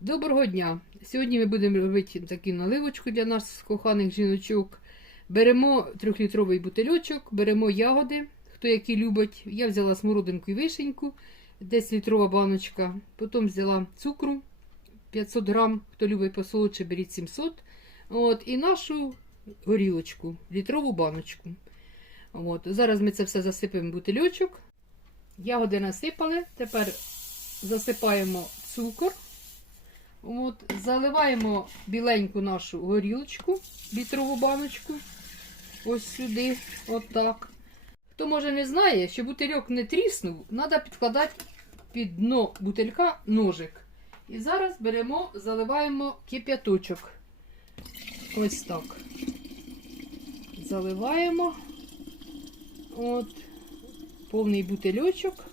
Доброго дня! Сьогодні ми будемо робити таку наливочку для нас, коханих жіночок. Беремо трьохлітровий бутильочок, беремо ягоди, хто які любить. Я взяла смородинку і вишеньку, десь літрова баночка. Потім взяла цукру 500 грам, хто любить посолодше, беріть 700. От, і нашу горілочку, літрову баночку. От, зараз ми це все засипаємо в бутильочок. Ягоди насипали. Тепер засипаємо цукор. От, заливаємо біленьку нашу горілочку, літрову баночку. Ось сюди, отак. Хто може не знає, що бутильок не тріснув, треба підкладати під дно бутилька ножик. І зараз беремо, заливаємо кип'яточок. Ось так. Заливаємо. От, повний бутильочок.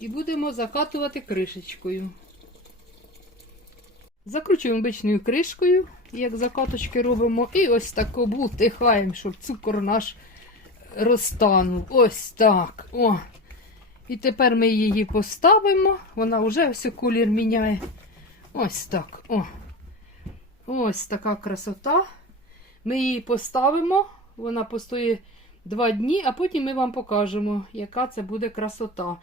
І будемо закатувати кришечкою. Закручуємо обичною кришкою, як закаточки робимо, і ось тако бултихаємо, щоб цукор наш розтанув. Ось так. О. І тепер ми її поставимо. Вона вже ось колір міняє. Ось так. О. Ось така красота. Ми її поставимо. Вона постоїть два дні, а потім ми вам покажемо, яка це буде красота.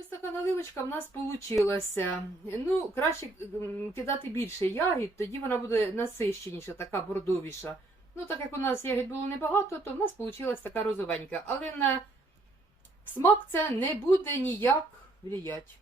Ось така наливочка в нас вийшла. Ну, краще кидати більше ягід, тоді вона буде насищеніша, така бордовіша. Ну, так як у нас ягід було небагато, то в нас вийшла така розовенька. Але на смак це не буде ніяк вліять.